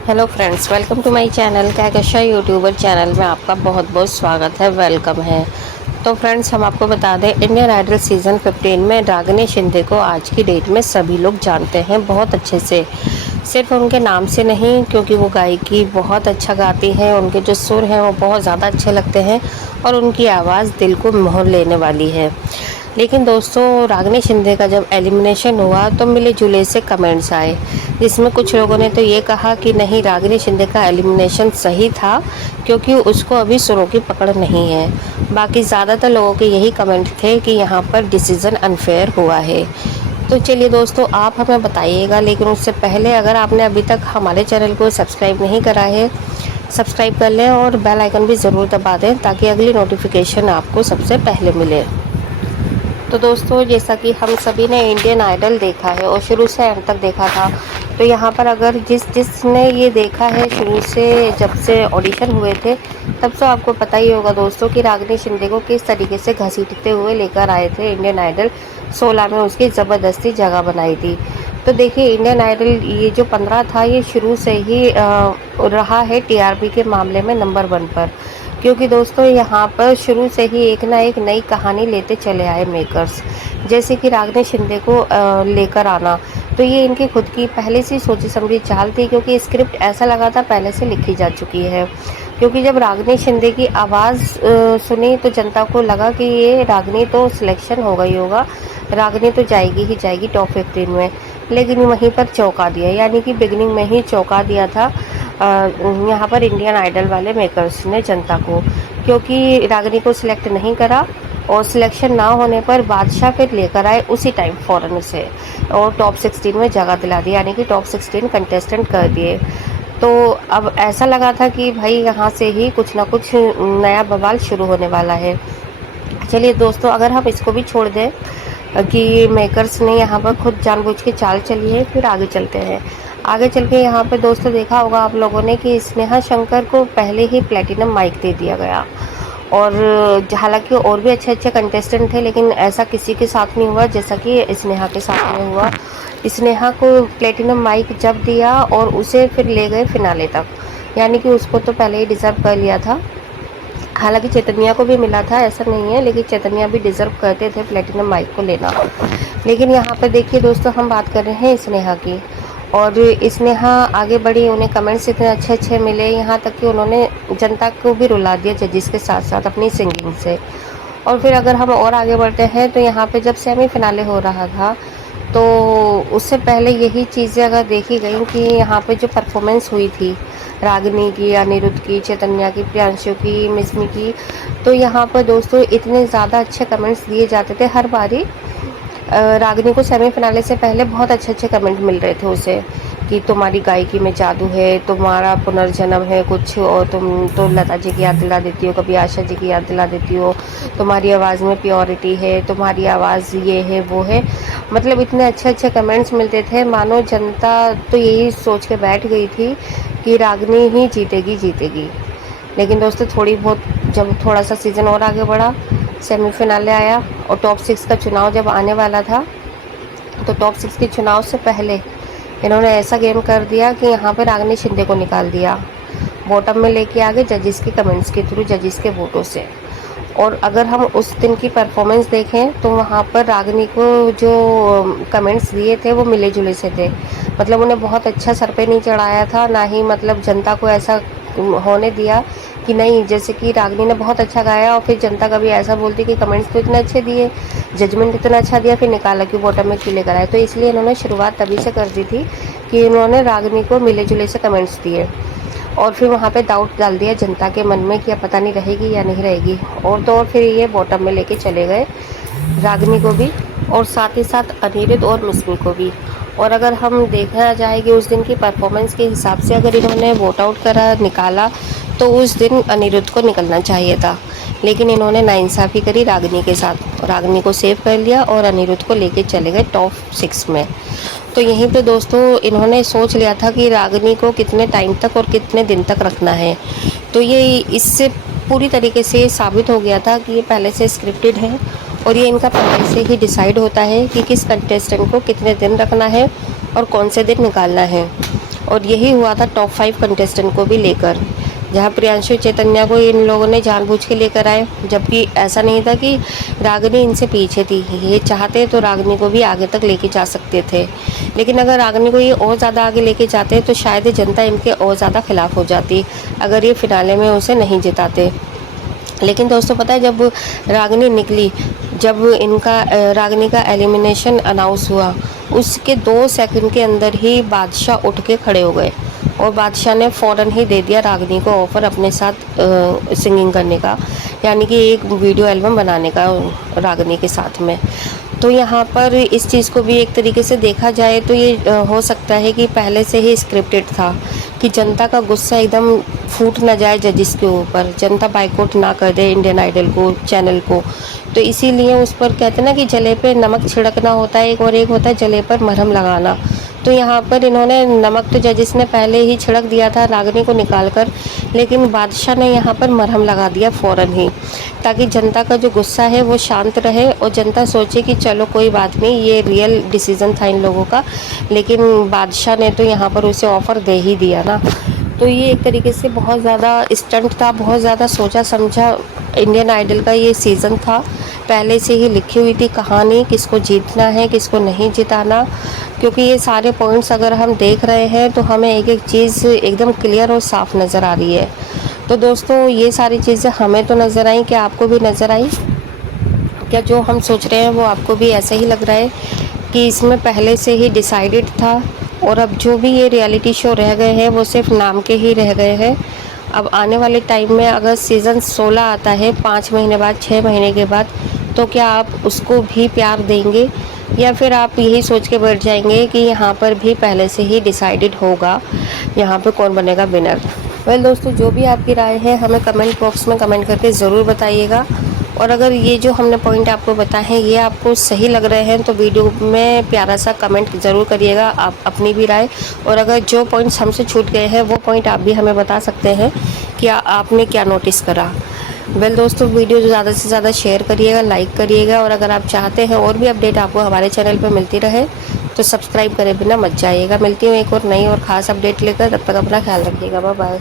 Hello friends, welcome to my channel Kahkasha YouTuber channel में आपका बहुत बहुत स्वागत है, वेलकम है। तो फ्रेंड्स, हम आपको बता दें, इंडियन आइडल सीज़न 15 में रागिनी शिंदे को आज की डेट में सभी लोग जानते हैं बहुत अच्छे से। सिर्फ उनके नाम से नहीं, क्योंकि वो गायकी बहुत अच्छा गाती हैं, उनके जो सुर हैं वो बहुत ज़्यादा अच्छे लगते हैं और उनकी आवाज़ दिल को मोह लेने वाली है। लेकिन दोस्तों, रागिनी शिंदे का जब एलिमिनेशन हुआ तो मिले जुले से कमेंट्स आए, जिसमें कुछ लोगों ने तो ये कहा कि नहीं, रागिनी शिंदे का एलिमिनेशन सही था क्योंकि उसको अभी सुरों की पकड़ नहीं है। बाकी ज़्यादातर लोगों के यही कमेंट थे कि यहाँ पर डिसीज़न अनफेयर हुआ है। तो चलिए दोस्तों, आप हमें बताइएगा, लेकिन उससे पहले अगर आपने अभी तक हमारे चैनल को सब्सक्राइब नहीं करा है, सब्सक्राइब कर लें और बेल आइकन भी ज़रूर दबा दें ताकि अगली नोटिफिकेशन आपको सबसे पहले मिले। तो दोस्तों, जैसा कि हम सभी ने इंडियन आइडल देखा है और शुरू से अंत तक देखा था, तो यहाँ पर अगर जिसने ये देखा है शुरू से, जब से ऑडिशन हुए थे तब से आपको पता ही होगा दोस्तों कि रागिनी शिंदे को किस तरीके से घसीटते हुए लेकर आए थे इंडियन आइडल 16 में, उसकी ज़बरदस्ती जगह बनाई थी। तो देखिए, इंडियन आइडल ये जो 15 था, ये शुरू से ही रहा है टीआरपी के मामले में नंबर 1 पर, क्योंकि दोस्तों यहाँ पर शुरू से ही एक ना एक नई कहानी लेते चले आए मेकर्स, जैसे कि रागिनी शिंदे को लेकर आना। तो ये इनकी खुद की पहले से सोची समझी चाल थी, क्योंकि स्क्रिप्ट ऐसा लगा था पहले से लिखी जा चुकी है। क्योंकि जब रागिनी शिंदे की आवाज़ सुनी तो जनता को लगा कि ये रागिनी तो सिलेक्शन हो गई होगा, रागिनी तो जाएगी ही जाएगी टॉप 15 में। लेकिन वहीं पर चौंका दिया, यानी कि बिगनिंग में ही चौंका दिया था यहाँ पर इंडियन आइडल वाले मेकर्स ने जनता को, क्योंकि रागिनी को सिलेक्ट नहीं करा और सिलेक्शन ना होने पर बादशाह फिर लेकर आए उसी टाइम फ़ौरन से और टॉप 16 में जगह दिला दी, यानी कि टॉप 16 कंटेस्टेंट कर दिए। तो अब ऐसा लगा था कि भाई यहाँ से ही कुछ ना कुछ नया बवाल शुरू होने वाला है। चलिए दोस्तों, अगर हम इसको भी छोड़ दें कि मेकर्स ने यहाँ पर खुद जानबूझ के चाल चली है, फिर आगे चलते हैं। आगे चल के यहाँ पे दोस्तों देखा होगा आप लोगों ने कि स्नेहा शंकर को पहले ही प्लेटिनम माइक दे दिया गया, और हालांकि और भी अच्छे अच्छे कंटेस्टेंट थे, लेकिन ऐसा किसी के साथ नहीं हुआ जैसा कि स्नेहा के साथ में हुआ। स्नेहा को प्लेटिनम माइक जब दिया और उसे फिर ले गए फिनाले तक, यानी कि उसको तो पहले ही डिज़र्व कर लिया था। हालांकि चैतन्या को भी मिला था, ऐसा नहीं है, लेकिन चैतन्या भी डिज़र्व करते थे प्लेटिनम माइक को लेना। लेकिन यहाँ पर देखिए दोस्तों, हम बात कर रहे हैं स्नेहा की, और स्नेहा आगे बढ़ी, उन्हें कमेंट्स इतने अच्छे अच्छे मिले, यहाँ तक कि उन्होंने जनता को भी रुला दिया जजिस के साथ साथ अपनी सिंगिंग से। और फिर अगर हम और आगे बढ़ते हैं तो यहाँ पे जब सेमी फिनाले हो रहा था, तो उससे पहले यही चीज़ें अगर देखी गई कि यहाँ पे जो परफॉर्मेंस हुई थी रागिनी की, अनिरुद्ध की, चैतन्या की, प्रियांशु की, मिसमी की, तो यहाँ पर दोस्तों इतने ज़्यादा अच्छे कमेंट्स दिए जाते थे हर बारी। रागिनी को सेमीफिनाले से पहले बहुत अच्छे अच्छे कमेंट मिल रहे थे उसे कि तुम्हारी गायकी में जादू है, तुम्हारा पुनर्जन्म है कुछ, और तुम तो लता जी की याद दिला देती हो, कभी आशा जी की याद दिला देती हो, तुम्हारी आवाज़ में प्योरिटी है, तुम्हारी आवाज़ ये है वो है। मतलब इतने अच्छे अच्छे कमेंट्स मिलते थे, मानो जनता तो यही सोच के बैठ गई थी कि रागिनी ही जीतेगी जीतेगी। लेकिन दोस्तों, थोड़ी बहुत जब थोड़ा सा सीज़न और आगे बढ़ा, सेमीफिनाले आया और टॉप 6 का चुनाव जब आने वाला था, तो टॉप 6 के चुनाव से पहले इन्होंने ऐसा गेम कर दिया कि यहाँ पर रागिनी शिंदे को निकाल दिया, बॉटम में लेके आ गए जजिस के कमेंट्स के थ्रू, जजिस के वोटों से। और अगर हम उस दिन की परफॉर्मेंस देखें तो वहाँ पर रागिनी को जो कमेंट्स दिए थे वो मिले जुले से थे, मतलब उन्हें बहुत अच्छा सर पे नहीं चढ़ाया था, ना ही मतलब जनता को ऐसा होने दिया कि नहीं, जैसे कि रागिनी ने बहुत अच्छा गाया और फिर जनता कभी ऐसा बोलती कि कमेंट्स तो इतने अच्छे दिए, जजमेंट इतना अच्छा दिया, फिर निकाला कि बॉटम में क्यों लेकर आए। तो इसलिए इन्होंने शुरुआत तभी से कर दी थी कि इन्होंने रागिनी को मिले जुले से कमेंट्स दिए और फिर वहाँ पे डाउट डाल दिया जनता के मन में कि अब पता नहीं रहेगी या नहीं रहेगी, और तो और फिर ये बॉटम में लेके चले गए रागिनी को भी और साथ ही साथ अनिरुद्ध और मिसमी को भी। और अगर हम देखा जाए कि उस दिन की परफॉर्मेंस के हिसाब से अगर इन्होंने वोट आउट करा निकाला तो उस दिन अनिरुद्ध को निकलना चाहिए था, लेकिन इन्होंने नाइंसाफ़ी करी रागिनी के साथ, रागिनी को सेव कर लिया और अनिरुद्ध को लेके चले गए टॉप 6 में। तो यहीं पे दोस्तों इन्होंने सोच लिया था कि रागिनी को कितने टाइम तक और कितने दिन तक रखना है, तो ये इससे पूरी तरीके से साबित हो गया था कि ये पहले से स्क्रिप्टेड है और ये इनका पहले से ही डिसाइड होता है कि किस कंटेस्टेंट को कितने दिन रखना है और कौन से दिन निकालना है। और यही हुआ था टॉप 5 कंटेस्टेंट को भी लेकर, जहाँ प्रियांशु चैतन्या को इन लोगों ने जानबूझ के लेकर आए, जबकि ऐसा नहीं था कि रागिनी इनसे पीछे थी। ये चाहते तो रागिनी को भी आगे तक लेके जा सकते थे, लेकिन अगर रागिनी को ये और ज़्यादा आगे लेके जाते तो शायद जनता इनके और ज़्यादा खिलाफ हो जाती अगर ये फिनाले में उसे नहीं जिताते। लेकिन दोस्तों पता है, जब रागिनी निकली, जब इनका रागिनी का एलिमिनेशन अनाउंस हुआ, उसके 2 सेकंड के अंदर ही बादशाह उठ के खड़े हो गए और बादशाह ने फ़ौरन ही दे दिया रागिनी को ऑफ़र अपने साथ सिंगिंग करने का, यानी कि एक वीडियो एल्बम बनाने का रागिनी के साथ में। तो यहाँ पर इस चीज़ को भी एक तरीके से देखा जाए तो ये हो सकता है कि पहले से ही स्क्रिप्टेड था कि जनता का गुस्सा एकदम फूट ना जाए जजिस के ऊपर, जनता बाइकआउट ना कर दे इंडियन आइडल को, चैनल को। तो इसीलिए उस पर कहते हैं ना कि जले पे नमक छिड़कना होता है एक, और एक होता है जले पर मरहम लगाना। तो यहाँ पर इन्होंने नमक तो जजिस ने पहले ही छिड़क दिया था रागिनी को निकाल कर, लेकिन बादशाह ने यहाँ पर मरहम लगा दिया फ़ौरन ही, ताकि जनता का जो गुस्सा है वो शांत रहे और जनता सोचे कि चलो कोई बात नहीं, ये रियल डिसीज़न था इन लोगों का। लेकिन बादशाह ने तो यहाँ पर उसे ऑफ़र दे ही दिया ना। तो ये एक तरीके से बहुत ज़्यादा स्टंट था, बहुत ज़्यादा सोचा समझा इंडियन आइडल का ये सीज़न था। पहले से ही लिखी हुई थी कहानी, किसको जीतना है किसको नहीं जिताना, क्योंकि ये सारे पॉइंट्स अगर हम देख रहे हैं तो हमें एक एक चीज़ एकदम क्लियर और साफ नज़र आ रही है। तो दोस्तों ये सारी चीज़ें हमें तो नज़र आई, क्या आपको भी नज़र आई? क्या जो हम सोच रहे हैं वो आपको भी ऐसा ही लग रहा है कि इसमें पहले से ही डिसाइडेड था, और अब जो भी ये रियलिटी शो रह गए हैं वो सिर्फ नाम के ही रह गए हैं? अब आने वाले टाइम में अगर सीज़न 16 आता है 5 महीने बाद, 6 महीने के बाद, तो क्या आप उसको भी प्यार देंगे, या फिर आप यही सोच के बैठ जाएंगे कि यहाँ पर भी पहले से ही डिसाइडेड होगा यहाँ पे कौन बनेगा विनर? वेल दोस्तों, जो भी आपकी राय है हमें कमेंट बॉक्स में कमेंट करके ज़रूर बताइएगा। और अगर ये जो हमने पॉइंट आपको बताए हैं ये आपको सही लग रहे हैं तो वीडियो में प्यारा सा कमेंट ज़रूर करिएगा, आप अपनी भी राय। और अगर जो पॉइंट्स हमसे छूट गए हैं वो पॉइंट आप भी हमें बता सकते हैं कि आपने क्या नोटिस करा। वेल दोस्तों, वीडियो ज़्यादा से ज़्यादा शेयर करिएगा, लाइक करिएगा, और अगर आप चाहते हैं और भी अपडेट आपको हमारे चैनल पर मिलती रहे तो सब्सक्राइब करे बिना मत जाइएगा। मिलती हूँ एक और नई और ख़ास अपडेट लेकर, तब तक अपना ख्याल रखिएगा। Bye bye.